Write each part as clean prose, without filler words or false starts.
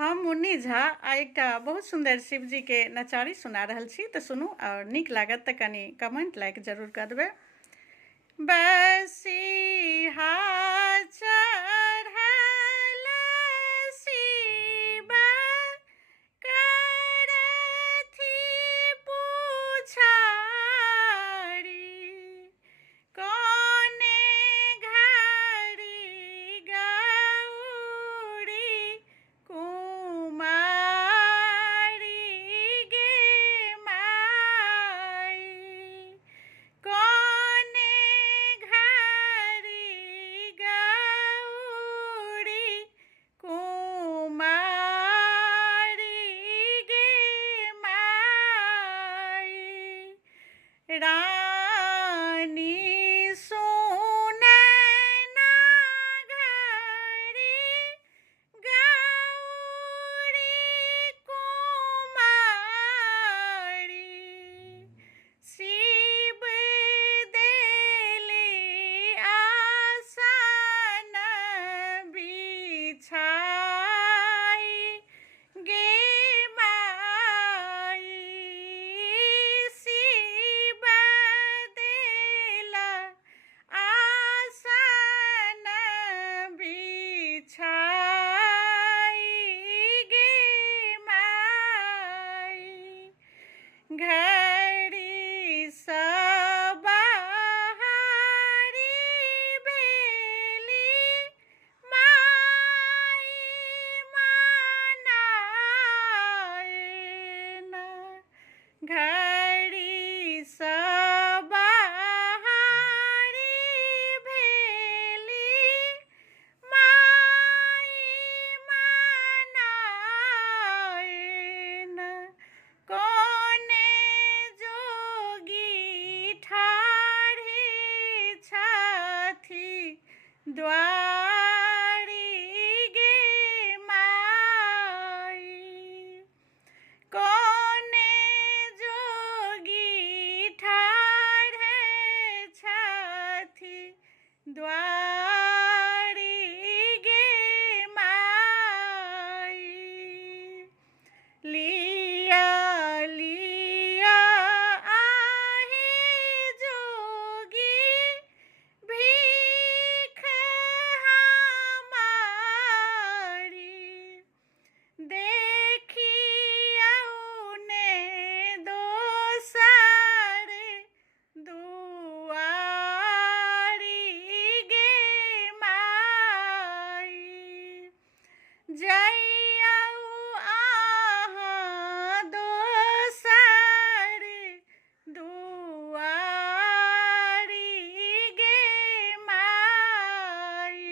हम मुन्नी झा आ एकटा बहुत सुंदर शिवजी के नचारी सुना रहल छी तऽ सुनू और नीक लागत तऽ कनि कमेंट लाइक जरूर कऽ देबै। बसिहा चढ़ल शिव करथि पुछारी, कोने घड़ी गौरी कुमारी गे माई, कोने घड़ी गौरी कुमारी गे माई। रानी सुनैना घड़ी गौरी कुमारी, शिव देली आसन बिछाई गे माई, शिव देला आसन बिछाई गे माई। घड़ी सब बाहरी भेली माई मनाएन, घड़ी सब बाहरी भेली माई मनाएन, कोने जोगी ठाढ़ी छथि द्वारी गे माई, कोने जोगी ठाढ़े छथि द्वारी गे माई। लिया लिया आहि जोगी भीख हमारी, देखियौने दोसर दुआरी गे माई। जइयौ अहाँ दोसर दुआरी गे माई,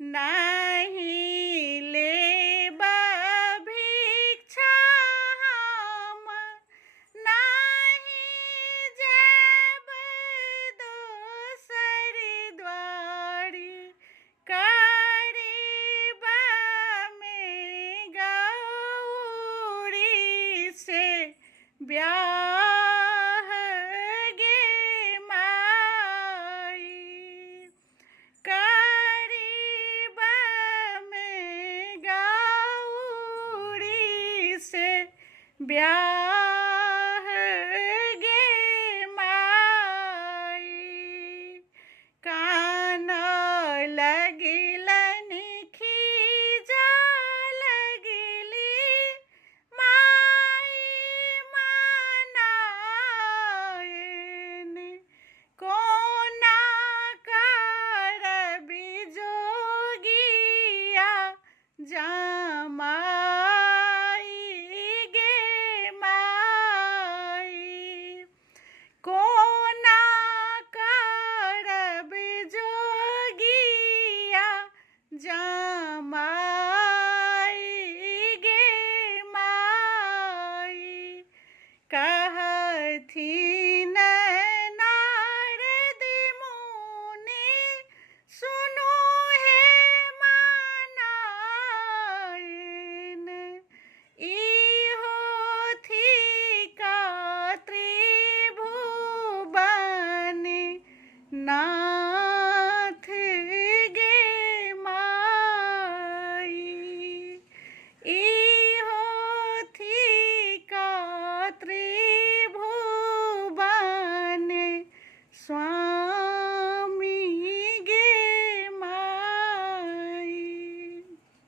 नहीं लेब भिक्षा हम, नहीं जाब दोसर द्वारी, करीब में गौरी से ब्याह गे माई, करीब में गौरी से ब्याह गे माई। कान लगिलन खीजा लगली माई मनाएन, कोना करबी जोगिया जामा